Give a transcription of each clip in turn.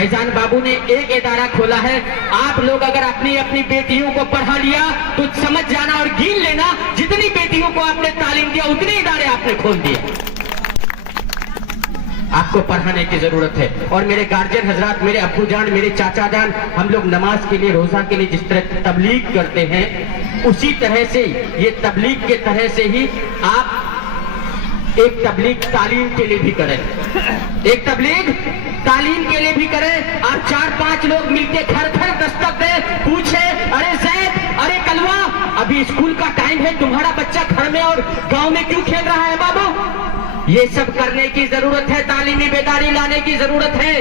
फैजान बाबू ने एक इदारा खोला है। आप लोग अगर अपनी अपनी बेटियों को पढ़ा लिया तो समझ जाना और गिन लेना, जितनी बेटियों को आपने तालीम दिया उतने इदारे आपने खोल दिए। आपको पढ़ाने की जरूरत है। और मेरे गार्जियन हजरात, मेरे अब्बू जान, मेरे चाचा जान, हम लोग नमाज के लिए, रोजा के लिए जिस तरह तबलीग करते हैं, उसी तरह से ये तबलीग के तरह से ही आप एक तबलीग तालीम के लिए भी करें, एक तबलीग तालीम के लिए भी करें। आप 4-5 लोग मिलके घर घर दस्तक दें, पूछे, अरे जैद, अरे कलवा, अभी स्कूल का टाइम है, तुम्हारा बच्चा घर में और गांव में क्यों खेल रहा है बाबू? ये सब करने की जरूरत है, तालीमी बेदारी लाने की जरूरत है।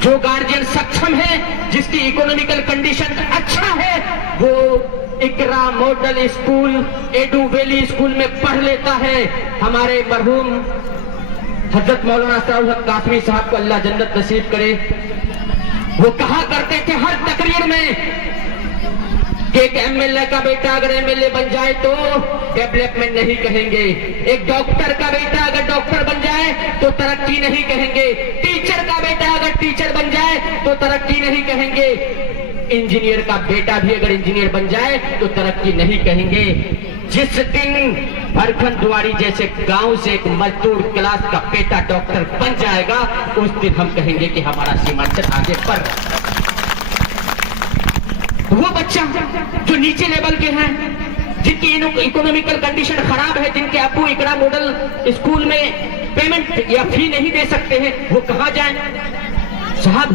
जो गार्जियन सक्षम है, जिसकी इकोनॉमिकल कंडीशन अच्छा है, वो Iqra Model School, Edu Valley School में पढ़ लेता है। हमारे मरहूम हजरत मौलाना साहब कासमी साहब को अल्लाह जन्नत नसीब करे, वो कहा करते थे हर तकरीर में कि एक एमएलए का बेटा अगर एमएलए बन जाए तो डेवलपमेंट नहीं कहेंगे, एक डॉक्टर का बेटा अगर डॉक्टर बन जाए तो तरक्की नहीं कहेंगे, टीचर का बेटा अगर टीचर बन जाए तो तरक्की नहीं कहेंगे, इंजीनियर का बेटा भी अगर इंजीनियर बन जाए तो तरक्की नहीं कहेंगे। जिस दिन भरखंडवाड़ी जैसे गांव से एक मजदूर क्लास का बेटा डॉक्टर बन जाएगा, उस दिन हम कहेंगे कि हमारा सीमांचल आगे बढ़। वो बच्चा जो नीचे लेवल के हैं, जिनकी इकोनॉमिकल कंडीशन खराब है, जिनके अब्बू इकरा मॉडल स्कूल में पेमेंट या फी नहीं दे सकते हैं, वो कहां जाएं? साहब,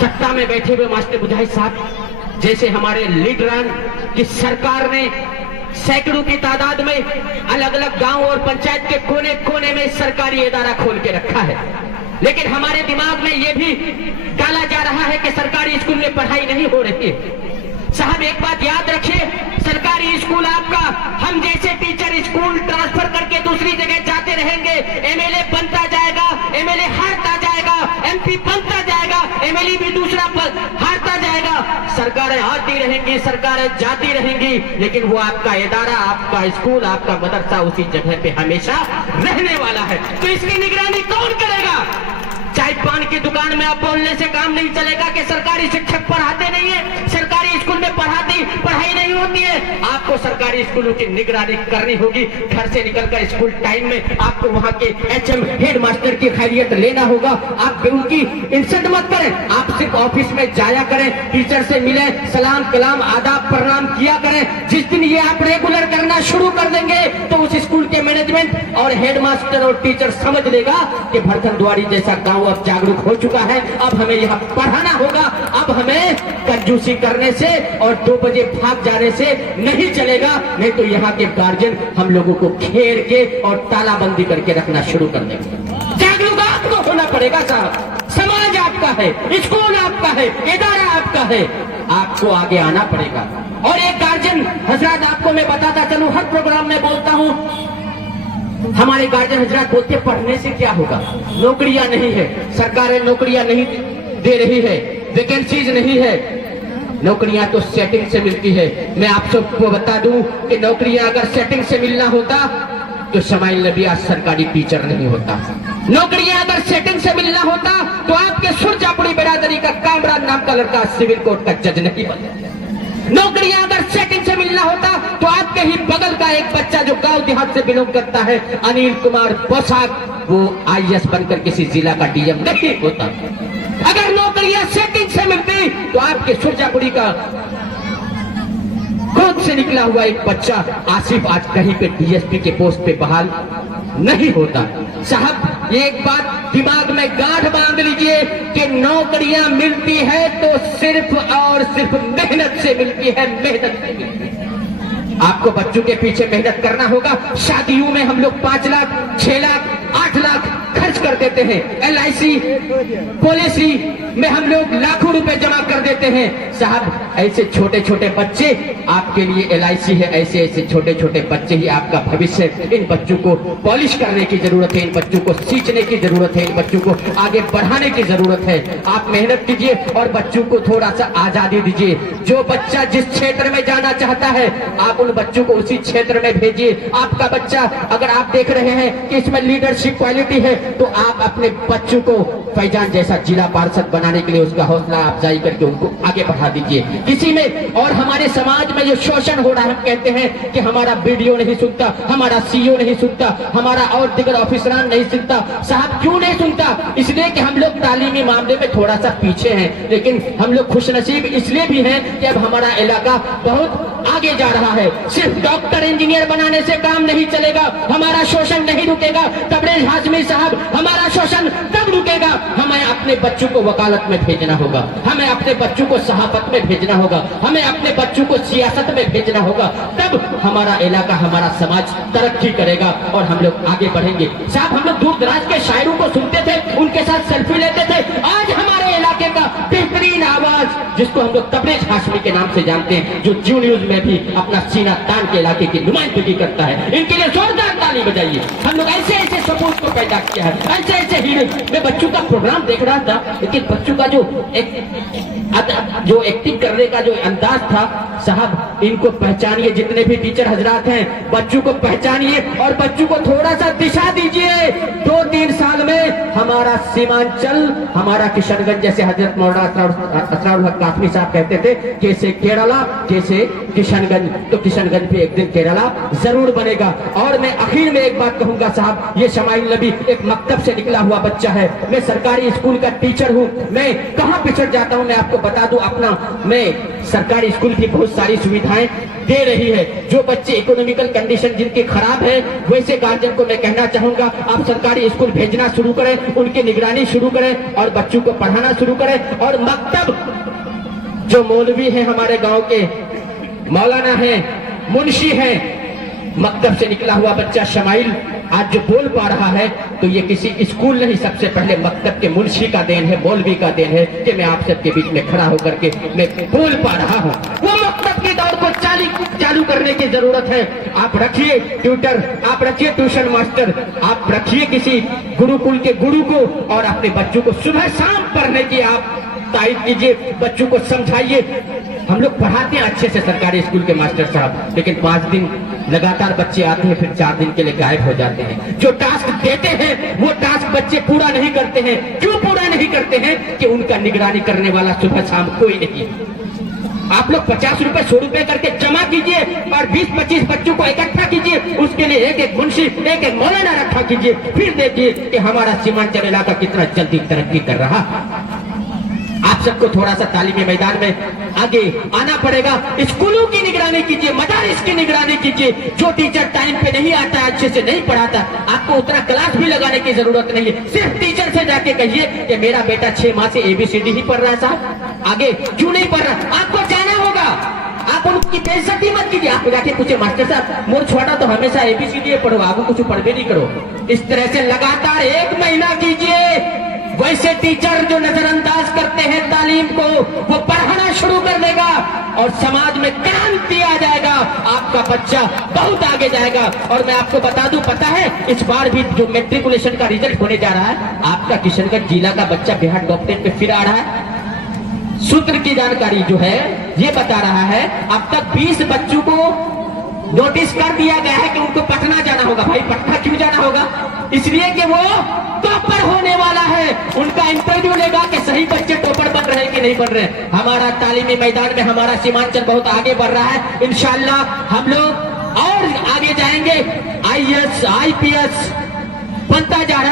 सत्ता में बैठे हुए मास्टर मुजाहिद साहब जैसे हमारे लीडरान की सरकार ने सैकड़ों की तादाद में अलग अलग गांव और पंचायत के कोने कोने में सरकारी इदारा खोल के रखा है, लेकिन हमारे दिमाग में यह भी डाला जा रहा है कि सरकारी स्कूल में पढ़ाई नहीं हो रही है। साहब, एक बात याद रखिए, सरकारी स्कूल आपका, हम जैसे टीचर स्कूल ट्रांसफर करके दूसरी जगह जाते रहेंगे, एमएलए बनता जाएगा, एमएलए हारता जाएगा, एमपी बनता जाएगा, एमएलए भी दूसरा पद हारता जाएगा, सरकारें आती रहेंगी, सरकारें जाती रहेंगी, लेकिन वो आपका इदारा, आपका स्कूल, आपका मदरसा उसी जगह पे हमेशा रहने वाला है। तो इसकी निगरानी कौन करेगा? चाय पान की दुकान में आप बोलने से काम नहीं चलेगा कि सरकारी शिक्षक पढ़ाते नहीं है, सरकारी स्कूल में पढ़ाई नहीं होती है। आपको सरकारी स्कूलों की निगरानी करनी होगी। घर से निकलकर स्कूल टाइम में आपको वहां के एचएम हेड मास्टर की खैरियत लेना होगा। आप उनकी इंसल्ट मत करें, आप सिर्फ ऑफिस में जाया करें, टीचर से मिले, सलाम कलाम आदाब प्रणाम किया करें। जिस दिन ये आप रेगुलर करना शुरू कर देंगे तो उस स्कूल के मैनेजमेंट और हेड मास्टर और टीचर समझ लेगा कि भरथनद्वारी जैसा गांव अब जागरूक हो चुका है, अब हमें यहाँ पढ़ाना होगा, अब हमें कंजूसी करने से और 2 बजे भाग जाने से नहीं चलेगा, नहीं तो यहाँ के गार्जियन हम लोगों को घेर के और तालाबंदी करके रखना शुरू कर देंगे। जागरूक आपको होना पड़ेगा साहब, समाज आपका है, स्कूल आपका है, इदारा आपका है, आपको आगे आना पड़ेगा। और एक गार्जियन हजरात, आपको मैं बताता चलूं, हर प्रोग्राम में बोलता हूं, हमारे गार्जियन हजरात बोलते पढ़ने से क्या होगा, नौकरियां नहीं है, सरकारें नौकरियां नहीं दे रही है, वैकेंसीज नहीं है, नौकरियां तो सेटिंग से मिलती है। मैं आप सबको बता दूं कि नौकरियां अगर सेटिंग से मिलना होता तो शमाइल नबी आज सरकारी टीचर नहीं होता। नौकरियां अगर सेटिंग से मिलना होता तो आपके सुरजापुरी बिरादरी का कामरान नाम का लड़का सिविल कोर्ट का जज नहीं बनता। नौकरियां अगर सेटिंग से मिलना होता तो आपके ही बगल का एक बच्चा जो गांव देहात से बिलोंग करता है, अनिल कुमार पोशाक, वो आईएएस बनकर किसी जिला का डीएम नहीं होता। अगर नौकरियां सेटिंग से मिलती तो आपके सुरजापुरी का गोद से निकला हुआ एक बच्चा आसिफ आज कहीं पे डीएसपी के पोस्ट पे बहाल नहीं होता। साहब, एक बात दिमाग में गांठ बांध लीजिए कि नौकरियां मिलती है तो सिर्फ और सिर्फ मेहनत से मिलती है, मेहनत से मिलती है। आपको बच्चों के पीछे मेहनत करना होगा। शादियों में हम लोग 5 लाख, 6 लाख, 8 लाख खर्च कर देते हैं, एलआईसी पॉलिसी में हम लोग लाखों रुपए जमा कर देते हैं। साहब, ऐसे छोटे छोटे बच्चे आपके लिए एलआईसी है, ऐसे ऐसे छोटे छोटे बच्चे ही आपका भविष्य। इन बच्चों को पॉलिश करने की जरूरत है, इन बच्चों को सींचने की जरूरत है, इन बच्चों को आगे बढ़ाने की जरूरत है। आप मेहनत कीजिए और बच्चों को थोड़ा सा आजादी दीजिए। जो बच्चा जिस क्षेत्र में जाना चाहता है, आप उन बच्चों को उसी क्षेत्र में भेजिए। आपका बच्चा, अगर आप देख रहे हैं कि इसमें लीडरशिप क्वालिटी है, तो आप अपने बच्चों को फैजान जैसा जिला पार्षद बनाने के लिए उसका हौसला अफजाई करके उनको आगे बढ़ा दीजिए। किसी में और हमारे समाज में जो शोषण हो रहा है, हम कहते हैं कि हमारा बीडीओ नहीं सुनता, हमारा सीईओ नहीं सुनता, हमारा और दिगर ऑफिसरान नहीं सुनता। साहब क्यों नहीं सुनता? इसलिए कि हम लोग तालीमी मामले में थोड़ा सा पीछे हैं, लेकिन हम लोग खुशनसीब इसलिए भी हैं कि अब हमारा इलाका बहुत आगे जा रहा है। सिर्फ डॉक्टर इंजीनियर बनाने से काम नहीं चलेगा, हमारा शोषण नहीं रुकेगा। तबरेज हाशमी साहब, हमारा शोषण तब रुकेगा, हमें अपने बच्चों को वकालत में भेजना होगा, हमें अपने बच्चों को सहाफत में भेजना होगा, हमें अपने बच्चों को सियासत में भेजना होगा। तब हमारा इलाका, हमारा समाज तरक्की करेगा और हम लोग आगे बढ़ेंगे। साहब, हम लोग दूर दराज के शायरों को सुनते थे, उनके साथ सेल्फी लेते थे। आज हमारे इलाके का बेहतरीन आवाज, जिसको हम लोग तबरेज हाशमी के नाम से जानते हैं, जो जी न्यूज में भी अपना सीना तान के इलाके की नुमाइंदगी करता है, इनके लिए जोरदार ताली बजाइए। हम लोग ऐसे ऐसे सपूत को पैदा किया है, ऐसे ऐसे हीरो। मैं बच्चों का प्रोग्राम देख रहा था, लेकिन बच्चों का जो एक्टिंग करने का जो अंदाज था, साहब इनको पहचानिए। जितने भी टीचर हजरात हैं, बच्चों को पहचानिए और बच्चों को थोड़ा सा दिशा दीजिए। 2-3 साल में हमारा सीमांचल, हमारा किशनगंज, जैसे हजरत मौलाना असरारुल हक कासमी साहब कहते थे, जैसे केरला जैसे किशनगंज, तो किशनगंज भी एक दिन केरला जरूर बनेगा। और मैं आखिर में एक बात कहूंगा साहब, ये शमाइल नबी एक मकतब से निकला हुआ बच्चा है। मैं सरकारी स्कूल का टीचर हूँ, मैं कहाँ पिछड़ जाता हूँ मैं आपको बता दूं अपना। मैं सरकारी स्कूल की बहुत सारी सुविधाएं दे रही है। जो बच्चे इकोनॉमिकल कंडीशन जिनके खराब है, वैसे गार्जियन को मैं कहना चाहूंगा, आप सरकारी स्कूल भेजना शुरू करें, उनकी निगरानी शुरू करें और बच्चों को पढ़ाना शुरू करें। और मकतब, जो मौलवी है हमारे गांव के, मौलाना है, मुंशी है, मकतब से निकला हुआ बच्चा शमाइल आज जो बोल पा रहा है, तो ये किसी स्कूल नहीं, सबसे पहले मकतब के मुंशी का देन है, मौलवी का देन है कि मैं आप सबके बीच में खड़ा होकर के मैं बोल पा रहा हूँ। वो मकतब के दौर को चालू करने की जरूरत है। आप रखिए ट्यूटर, आप रखिए ट्यूशन मास्टर, आप रखिए किसी गुरुकुल के गुरु को और अपने बच्चों को सुबह शाम पढ़ने की आप तारीफ कीजिए, बच्चों को समझाइए। हम लोग पढ़ाते हैं अच्छे से सरकारी स्कूल के मास्टर साहब, लेकिन 5 दिन लगातार बच्चे आते हैं, फिर 4 दिन के लिए गायब हो जाते हैं। जो टास्क देते हैं वो टास्क बच्चे पूरा नहीं करते हैं। क्यों पूरा नहीं करते हैं? कि उनका निगरानी करने वाला सुबह शाम कोई नहीं। आप लोग 50 रुपए 100 रुपए करके जमा कीजिए और 20-25 बच्चों को इकट्ठा कीजिए, उसके लिए एक मुंशी, एक मौलाना रखा कीजिए, फिर देखिए कि हमारा सीमांचल इलाका कितना जल्दी तरक्की कर रहा। आप सबको थोड़ा सा तालीमी मैदान में आगे आना पड़ेगा। स्कूलों की निगरानी कीजिए, मदारिस की निगरानी कीजिए। जो टीचर टाइम पे नहीं आता, अच्छे से नहीं पढ़ाता, आपको उतना क्लास भी लगाने की जरूरत नहीं है। सिर्फ टीचर से जाके कहिए कि मेरा बेटा 6 माह से ABCD ही पढ़ रहा है साहब, आगे क्यों नहीं पढ़ रहा? आपको जाना होगा। आप उनकी बेइज्जती मत कीजिए। आप जाके पूछे, मास्टर साहब मोर छोटा तो हमेशा ABCD पढ़ो, आगे कुछ पढ़ भी नहीं करो। इस तरह से लगातार 1 महीना कीजिए। वैसे टीचर जो नजरअंदाज करते हैं तालीम को, वो पढ़ाना शुरू कर देगा और समाज में क्रांति आ जाएगा। आपका बच्चा बहुत आगे जाएगा। और मैं आपको बता दूं, पता है इस बार भी जो मैट्रिकुलेशन का रिजल्ट होने जा रहा है, आपका किशनगंज जिला का बच्चा बिहार टॉप 10 पे फिर आ रहा है। सूत्र की जानकारी जो है ये बता रहा है, अब तक 20 बच्चों को नोटिस कर दिया गया है कि उनको पटना जाना होगा। भाई पटना क्यों जाना होगा? इसलिए कि वो टॉपर होने वाला है। उनका इंटरव्यू लेगा कि सही बच्चे टॉपर बन रहे हैं कि नहीं बन रहे हैं। हमारा तालीमी मैदान में हमारा सीमांचल बहुत आगे बढ़ रहा है। इंशाअल्लाह हम लोग और आगे जाएंगे। IAS IPS बनता जा रहा है।